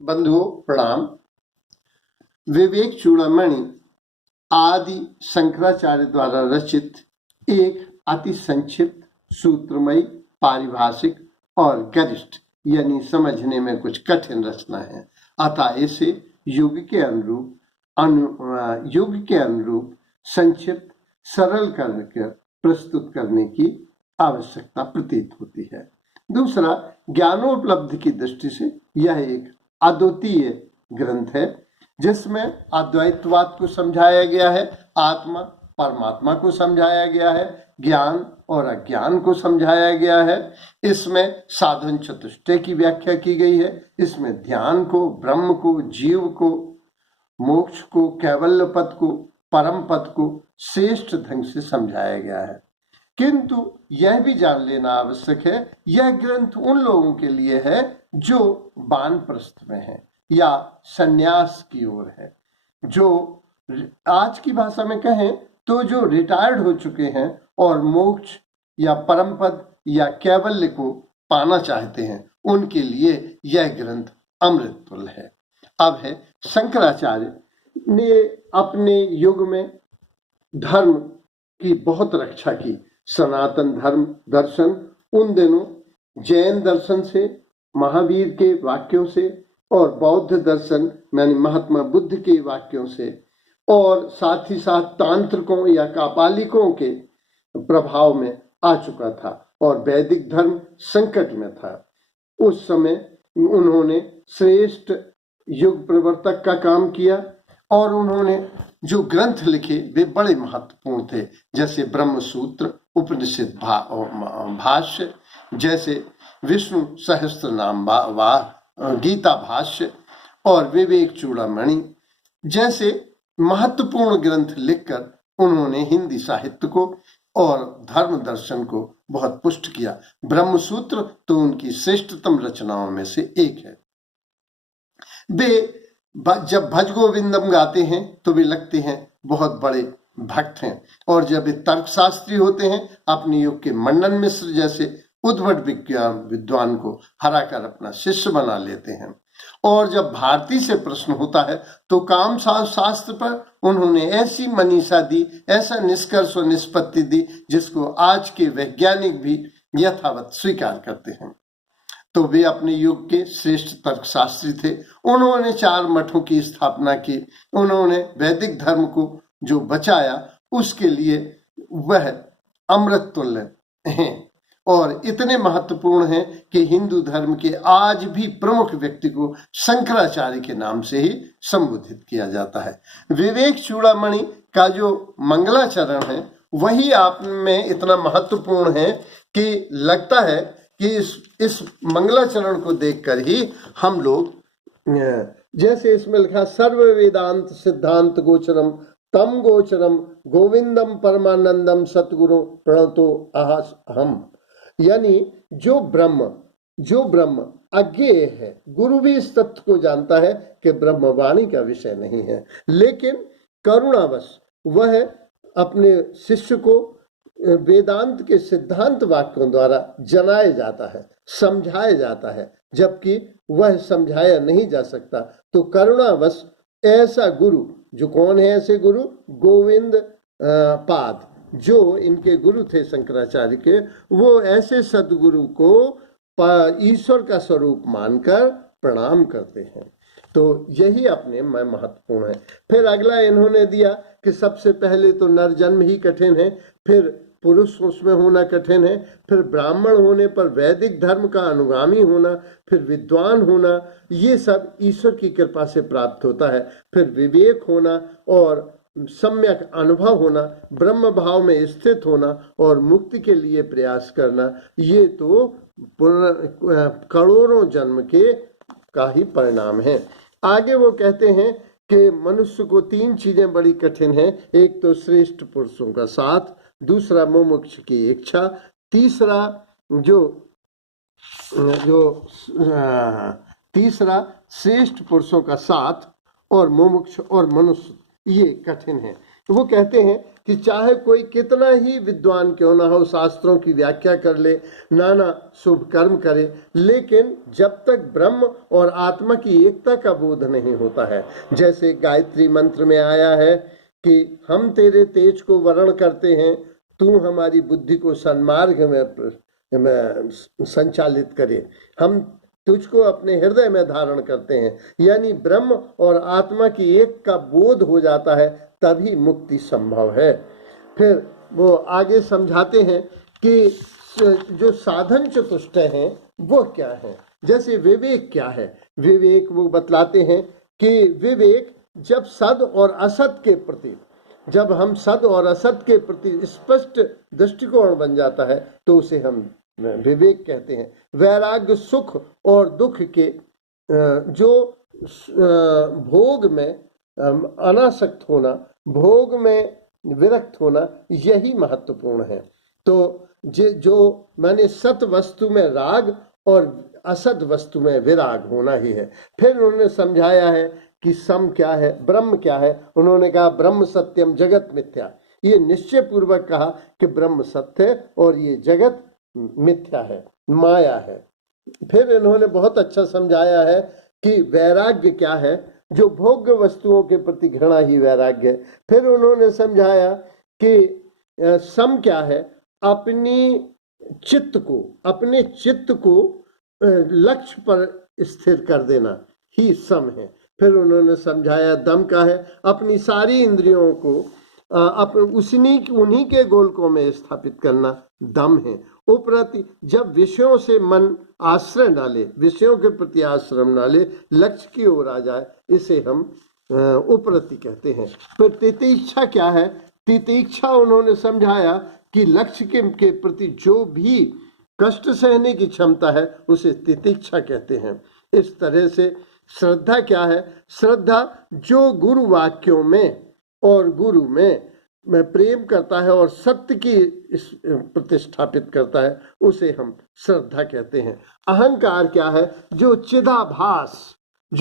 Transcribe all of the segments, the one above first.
बंधुओं प्रणाम। विवेक चूड़ामणि आदि शंकराचार्य द्वारा रचित एक अति संक्षिप्त, सूत्रमयी, पारिभाषिक और गरिष्ठ यानी समझने में कुछ कठिन रचना है। अतः इसे युग के अनुरूप संक्षिप्त सरल करके प्रस्तुत करने की आवश्यकता प्रतीत होती है। दूसरा, ज्ञानोपलब्धि की दृष्टि से यह एक अद्वितीय ग्रंथ है जिसमें अद्वैतवाद को समझाया गया है, आत्मा परमात्मा को समझाया गया है, ज्ञान और अज्ञान को समझाया गया है। इसमें साधन चतुष्टय की व्याख्या की गई है। इसमें ध्यान को, ब्रह्म को, जीव को, मोक्ष को, कैवल्य पद को, परम पद को श्रेष्ठ ढंग से समझाया गया है। किंतु यह भी जान लेना आवश्यक है, यह ग्रंथ उन लोगों के लिए है जो वानप्रस्थ में है या सन्यास की ओर है, जो आज की भाषा में कहें तो जो रिटायर्ड हो चुके हैं और मोक्ष या परम पद या कैवल्य को पाना चाहते हैं, उनके लिए यह ग्रंथ अमृत तुल्य है। अब है, शंकराचार्य ने अपने युग में धर्म की बहुत रक्षा की। सनातन धर्म दर्शन उन दिनों जैन दर्शन से, महावीर के वाक्यों से और बौद्ध दर्शन यानी महात्मा बुद्ध के वाक्यों से और साथ ही साथ तांत्रिकों या कापालिकों के प्रभाव में आ चुका था और वैदिक धर्म संकट में था। उस समय उन्होंने श्रेष्ठ युग प्रवर्तक का काम किया और उन्होंने जो ग्रंथ लिखे वे बड़े महत्वपूर्ण थे, जैसे ब्रह्म सूत्र, उपनिषद भाष्य, जैसे विष्णु सहस्त्र नाम गीता भाष्य और विवेक चूड़ामणि जैसे महत्वपूर्ण ग्रंथ लिखकर उन्होंने हिंदी साहित्य को और धर्म दर्शन को बहुत पुष्ट किया। ब्रह्म सूत्र तो उनकी श्रेष्ठतम रचनाओं में से एक है। वे जब भज गोविंदम गाते हैं तो वे लगते हैं बहुत बड़े भक्त हैं, और जब वे तर्कशास्त्री होते हैं अपने युग के मंडन मिश्र जैसे उद्भट विद्वान को हराकर अपना शिष्य बना लेते हैं। और जब भारती से प्रश्न होता है तो काम शास्त्र पर उन्होंने ऐसी मनीषा दी, ऐसा निष्कर्ष और निष्पत्ति दी जिसको आज के वैज्ञानिक भी यथावत स्वीकार करते हैं। तो वे अपने युग के श्रेष्ठ तर्कशास्त्री थे। उन्होंने 4 मठों की स्थापना की। उन्होंने वैदिक धर्म को जो बचाया उसके लिए वह अमृत तुल्य हैं और इतने महत्वपूर्ण हैं कि हिंदू धर्म के आज भी प्रमुख व्यक्ति को शंकराचार्य के नाम से ही संबोधित किया जाता है। विवेक चूड़ामणि का जो मंगलाचरण है वही आप में इतना महत्वपूर्ण है कि लगता है कि इस मंगलाचरण को देखकर ही हम लोग, जैसे इसमें लिखा सर्व वेदांत सिद्धांत गोचरम तम गोचरम गोविंदम परमानंदम सतगुरु प्रणतो अहम, यानी जो ब्रह्म अज्ञेय है, गुरु भी इस तथ्य को जानता है कि ब्रह्मवाणी का विषय नहीं है, लेकिन करुणावश वह अपने शिष्य को वेदांत के सिद्धांत वाक्यों द्वारा जनाया जाता है, समझाया जाता है, जबकि वह समझाया नहीं जा सकता। तो करुणावश ऐसा गुरु, जो कौन है ऐसे गुरु? गोविंद पाद, जो इनके गुरु थे शंकराचार्य के, वो ऐसे सदगुरु को ईश्वर का स्वरूप मानकर प्रणाम करते हैं। तो यही अपने में महत्वपूर्ण है। फिर अगला इन्होंने दिया कि सबसे पहले तो नर जन्म ही कठिन है, फिर पुरुष उसमें होना कठिन है, फिर ब्राह्मण होने पर वैदिक धर्म का अनुगामी होना, फिर विद्वान होना, ये सब ईश्वर की कृपा से प्राप्त होता है। फिर विवेक होना और सम्यक अनुभव होना, ब्रह्म भाव में स्थित होना और मुक्ति के लिए प्रयास करना, ये तो करोड़ों जन्म के का ही परिणाम है। आगे वो कहते हैं कि मनुष्य को 3 चीजें बड़ी कठिन हैं। एक तो श्रेष्ठ पुरुषों का साथ, दूसरा मुमुक्ष की इच्छा, तीसरा तीसरा श्रेष्ठ पुरुषों का साथ और मुमुक्ष और मनुष्य, ये कठिन है। वो कहते हैं कि चाहे कोई कितना ही विद्वान क्यों ना हो, शास्त्रों की व्याख्या कर ले, नाना शुभ कर्म करे, लेकिन जब तक ब्रह्म और आत्मा की एकता का बोध नहीं होता है, जैसे गायत्री मंत्र में आया है कि हम तेरे तेज को वर्ण करते हैं, तू हमारी बुद्धि को सन्मार्ग में संचालित करे, हम तुझको अपने हृदय में धारण करते हैं। यानी ब्रह्म और आत्मा की एक का बोध हो जाता है, तभी मुक्ति संभव है। फिर वो आगे समझाते हैं कि जो साधन चतुष्ट हैं वो क्या है, जैसे विवेक क्या है। विवेक वो बतलाते हैं कि विवेक जब सद और असत के प्रति, जब हम सद और असत के प्रति स्पष्ट दृष्टिकोण बन जाता है तो उसे हम विवेक कहते हैं। वैराग्य सुख और दुख के जो भोग में अनासक्त होना, भोग में विरक्त होना, यही महत्वपूर्ण है। तो जो माने सत वस्तु में राग और असत वस्तु में विराग होना ही है। फिर उन्होंने समझाया है कि सम क्या है, ब्रह्म क्या है। उन्होंने कहा ब्रह्म सत्यम जगत मिथ्या, ये निश्चय पूर्वक कहा कि ब्रह्म सत्य है और ये जगत मिथ्या है, माया है। फिर इन्होंने बहुत अच्छा समझाया है कि वैराग्य क्या है, जो भोग्य वस्तुओं के प्रति घृणा ही वैराग्य है। फिर उन्होंने समझाया कि सम क्या है, अपने चित्त को लक्ष्य पर स्थिर कर देना ही सम है। फिर उन्होंने समझाया दम का है, अपनी सारी इंद्रियों को उन्हीं के गोलकों में स्थापित करना दम है। उपरति जब विषयों से मन आश्रय डाले, विषयों के प्रति आश्रम डाले, लक्ष्य की ओर आ जाए, इसे हम उपरति कहते हैं। फिर तितिक्षा क्या है, तितिक्षा उन्होंने समझाया कि लक्ष्य के प्रति जो भी कष्ट सहने की क्षमता है उसे तितिक्षा कहते हैं। इस तरह से श्रद्धा क्या है, श्रद्धा जो गुरु वाक्यों में और गुरु में प्रेम करता है और सत्य की प्रतिष्ठापित करता है, उसे हम श्रद्धा कहते हैं। अहंकार क्या है, जो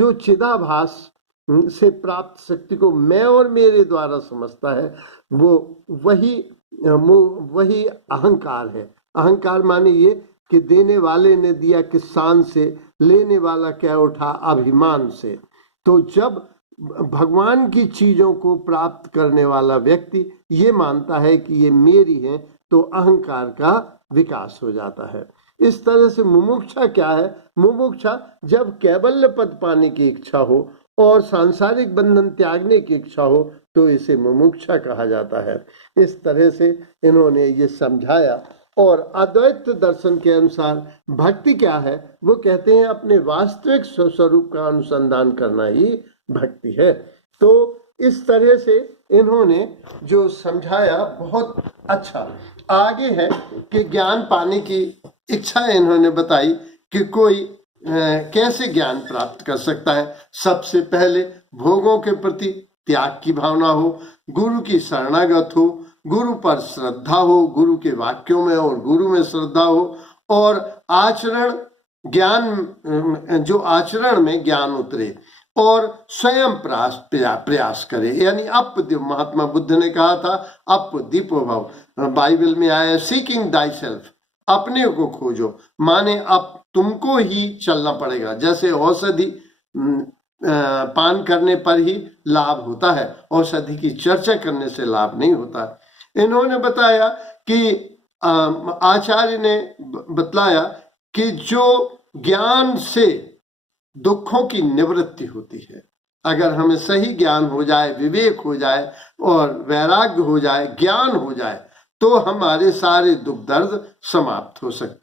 चिदाभास से प्राप्त शक्ति को मैं और मेरे द्वारा समझता है, वो वही अहंकार है। अहंकार माने ये कि देने वाले ने दिया किस शान से, लेने वाला क्या उठा अभिमान से। तो जब भगवान की चीजों को प्राप्त करने वाला व्यक्ति ये मानता है कि ये मेरी है, तो अहंकार का विकास हो जाता है। इस तरह से मुमुक्षा क्या है, मुमुक्षा जब कैवल्य पद पाने की इच्छा हो और सांसारिक बंधन त्यागने की इच्छा हो, तो इसे मुमुक्षा कहा जाता है। इस तरह से इन्होंने ये समझाया। और अद्वैत दर्शन के अनुसार भक्ति क्या है, वो कहते हैं अपने वास्तविक स्वरूप का अनुसंधान करना ही भक्ति है। तो इस तरह से इन्होंने जो समझाया बहुत अच्छा। आगे है कि ज्ञान पाने की इच्छा इन्होंने बताई कि कोई कैसे ज्ञान प्राप्त कर सकता है। सबसे पहले भोगों के प्रति त्याग की भावना हो, गुरु की शरणागत हो, गुरु पर श्रद्धा हो, गुरु के वाक्यों में और गुरु में श्रद्धा हो, और आचरण में ज्ञान उतरे और स्वयं प्रयास करे। यानी महात्मा बुद्ध ने कहा था अपदीपो भव, बाइबल में आया सीकिंग दाई सेल्फ, अपने को खोजो, माने अब तुमको ही चलना पड़ेगा। जैसे औषधि पान करने पर ही लाभ होता है, औषधि की चर्चा करने से लाभ नहीं होता। इन्होंने बताया कि आचार्य ने बतलाया कि जो ज्ञान से दुखों की निवृत्ति होती है, अगर हमें सही ज्ञान हो जाए, विवेक हो जाए और वैराग्य हो जाए, ज्ञान हो जाए, तो हमारे सारे दुख दर्द समाप्त हो सकते हैं।